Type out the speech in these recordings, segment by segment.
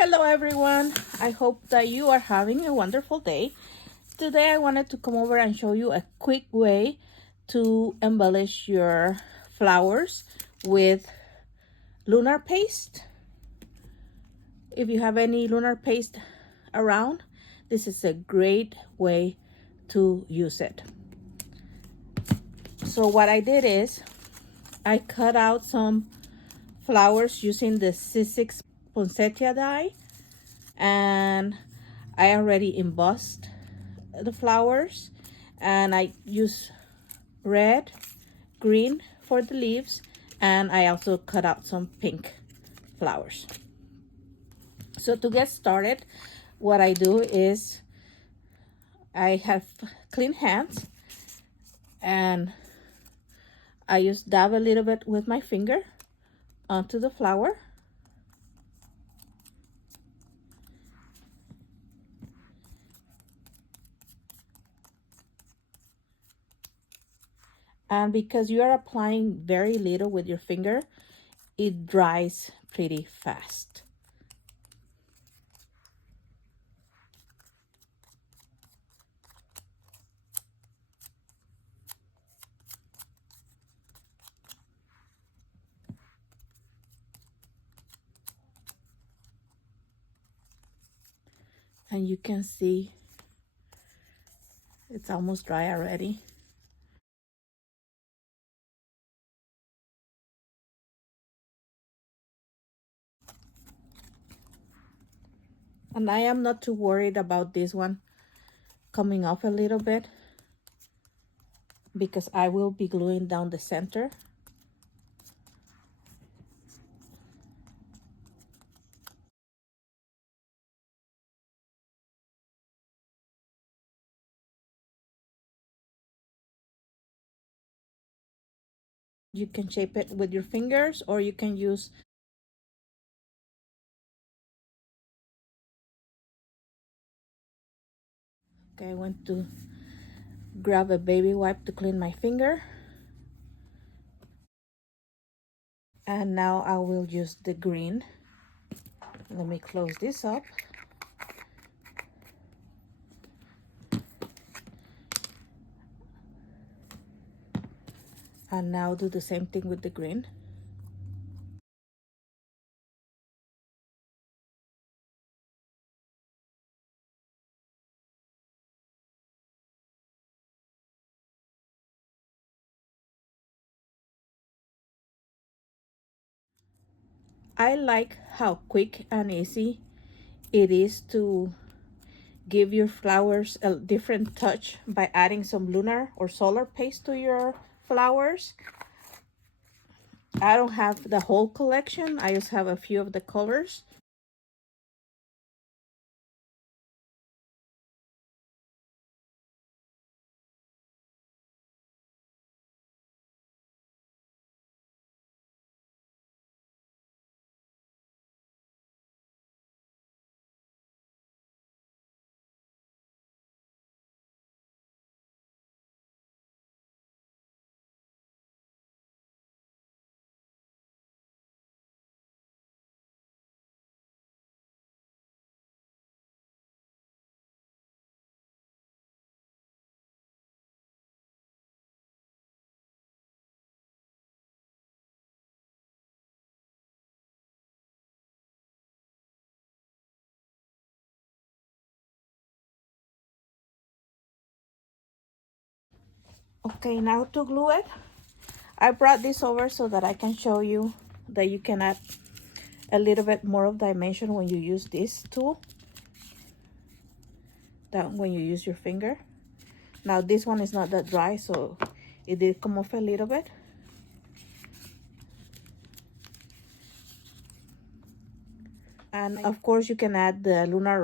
Hello everyone, I hope that you are having a wonderful day. Today I wanted to come over and show you a quick way to embellish your flowers with Lunar paste. If you have any Lunar paste around, this is a great way to use it. So what I did is I cut out some flowers using the Sizzix Poinsettia die, and I already embossed the flowers, and I use red, green for the leaves, and I also cut out some pink flowers. So to get started, what I do is I have clean hands, and I just dab a little bit with my finger onto the flower. And because you are applying very little with your finger, it dries pretty fast. And you can see it's almost dry already. And I am not too worried about this one coming off a little bit, because I will be gluing down the center. You can shape it with your fingers, or you can use I went to grab a baby wipe to clean my finger. And now I will use the green. Let me close this up. And now do the same thing with the green. I like how quick and easy it is to give your flowers a different touch by adding some lunar or solar paste to your flowers. I don't have the whole collection, I just have a few of the colors. Okay, now to glue it, I brought this over so that I can show you that you can add a little bit more of dimension when you use this tool than when you use your finger. Now this one is not that dry, so it did come off a little bit. And of course you can add the lunar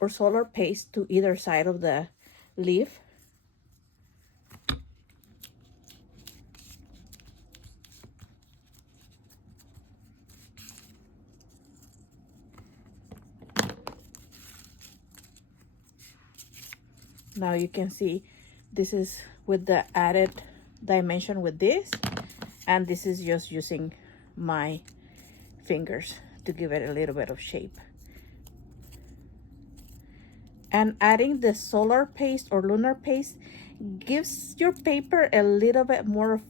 or solar paste to either side of the leaf. Now you can see this is with the added dimension with this, and this is just using my fingers to give it a little bit of shape. And adding the solar paste or lunar paste gives your paper a little bit more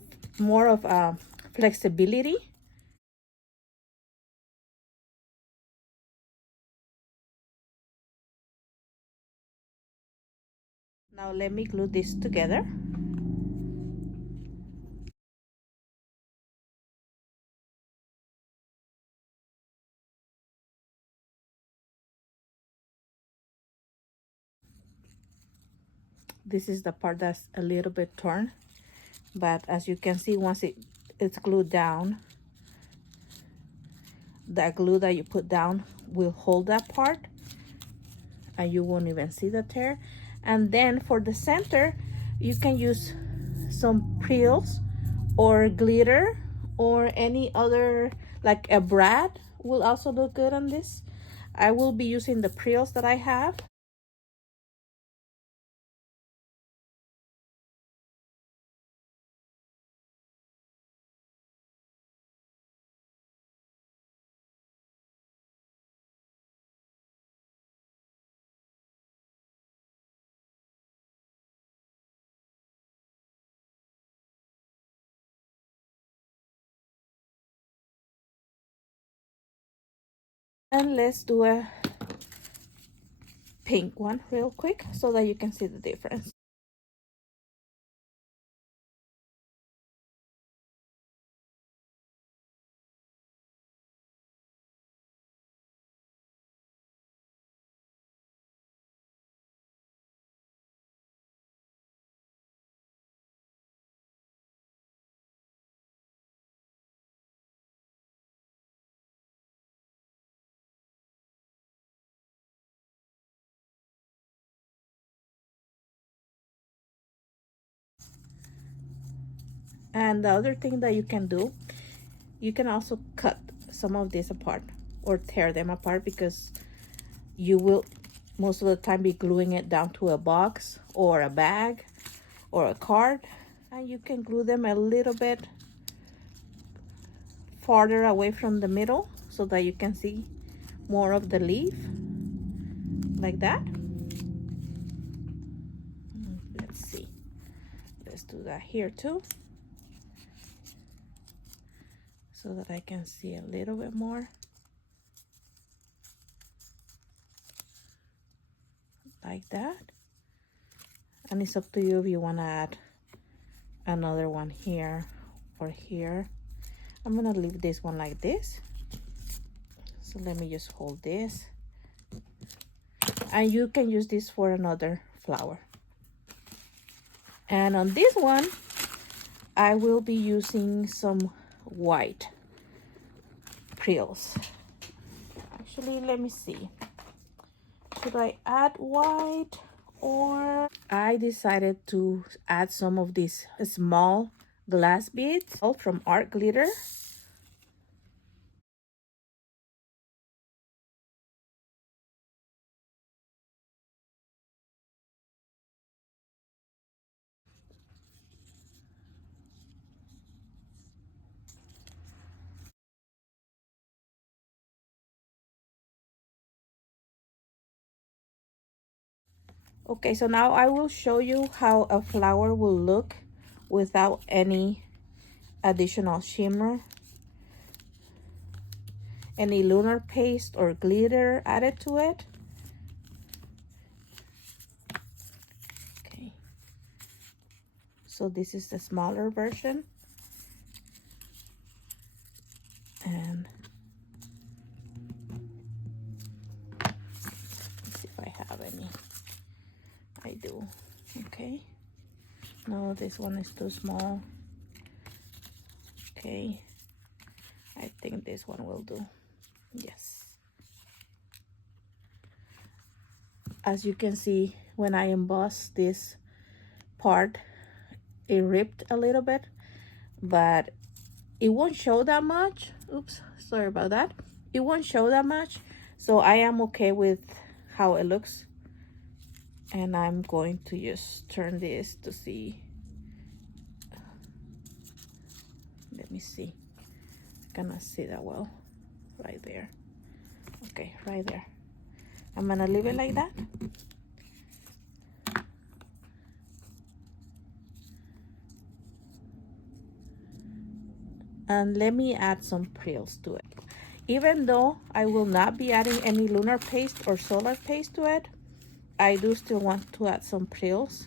of flexibility. Now let me glue this together. This is the part that's a little bit torn, but as you can see, once it's glued down, that glue that you put down will hold that part and you won't even see the tear. And then for the center, you can use some Prills or glitter or any other, like a brad will also look good on this. I will be using the Prills that I have. And let's do a pink one real quick so that you can see the difference. And the other thing that you can do, you can also cut some of these apart or tear them apart, because you will most of the time be gluing it down to a box or a bag or a card, and you can glue them a little bit farther away from the middle so that you can see more of the leaf, like that. Let's see, let's do that here too so that I can see a little bit more, like that. And it's up to you if you want to add another one here or here. I'm gonna leave this one like this. So let me just hold this, and you can use this for another flower. And on this one, I will be using some white Prills. Actually, let me see. Should I add white, or I decided to add some of these small glass beads from Art Glitter. Okay, so now I will show you how a flower will look without any additional shimmer, any lunar paste or glitter added to it. Okay, so this is the smaller version, and let's see if I have any. I do. Okay, no, this one is too small. Okay, I think this one will do. Yes. As you can see, when I embossed this part, it ripped a little bit, but it won't show that much. Oops, sorry about that. It won't show that much, so I am okay with how it looks. And I'm going to just turn this to see. Let me see. I cannot see that well right there. Okay, right there. I'm gonna leave it like that. And let me add some Prills to it. Even though I will not be adding any lunar paste or solar paste to it, I do still want to add some Prills.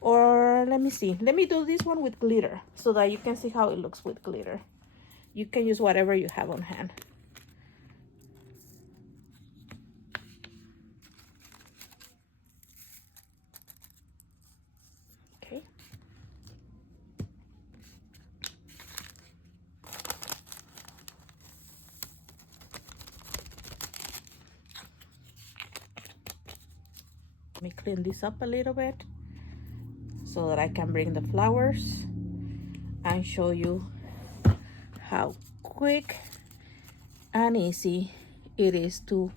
Or let me see. Let me do this one with glitter so that you can see how it looks with glitter. You can use whatever you have on hand. Okay. Let me clean this up a little bit so that I can bring the flowers and show you how quick and easy it is to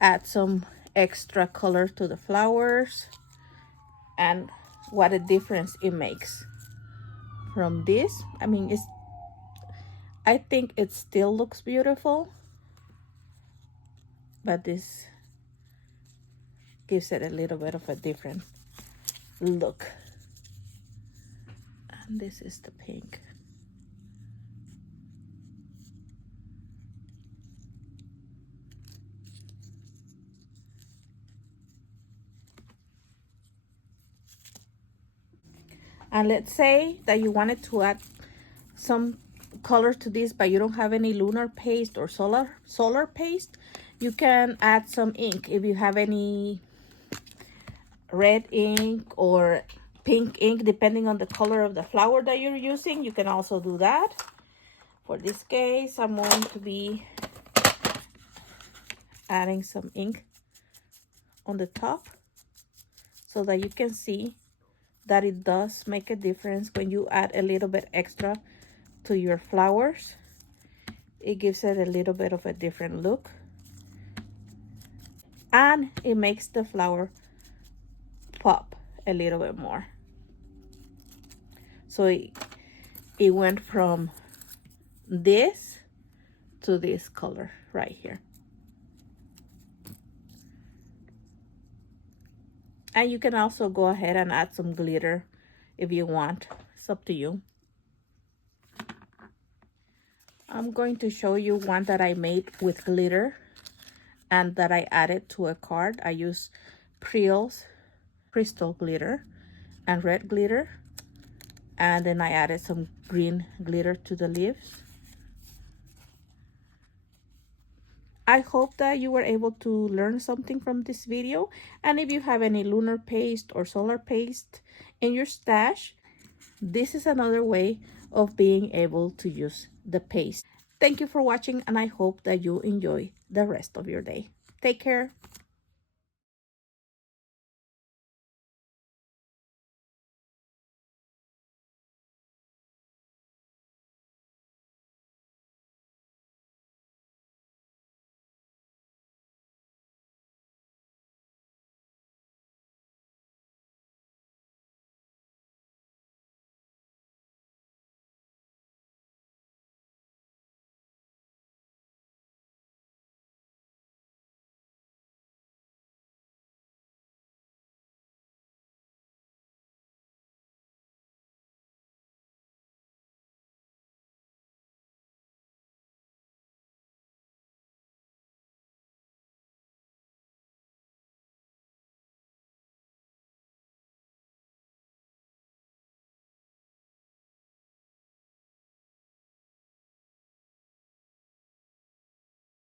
add some extra color to the flowers and what a difference it makes from this. I mean, I think it still looks beautiful, but this gives it a little bit of a different look. And this is the pink. And let's say that you wanted to add some color to this, but you don't have any lunar paste or solar paste. You can add some ink. If you have any red ink or pink ink, depending on the color of the flower that you're using, you can also do that. For this case, I'm going to be adding some ink on the top so that you can see that it does make a difference when you add a little bit extra to your flowers. It gives it a little bit of a different look, and it makes the flower pop a little bit more. So it went from this to this color right here. And you can also go ahead and add some glitter if you want. It's up to you. I'm going to show you one that I made with glitter and that I added to a card. I used Prills crystal glitter and red glitter, and then I added some green glitter to the leaves. I hope that you were able to learn something from this video, and if you have any lunar paste or solar paste in your stash, this is another way of being able to use the paste. Thank you for watching, and I hope that you enjoy the rest of your day. Take care.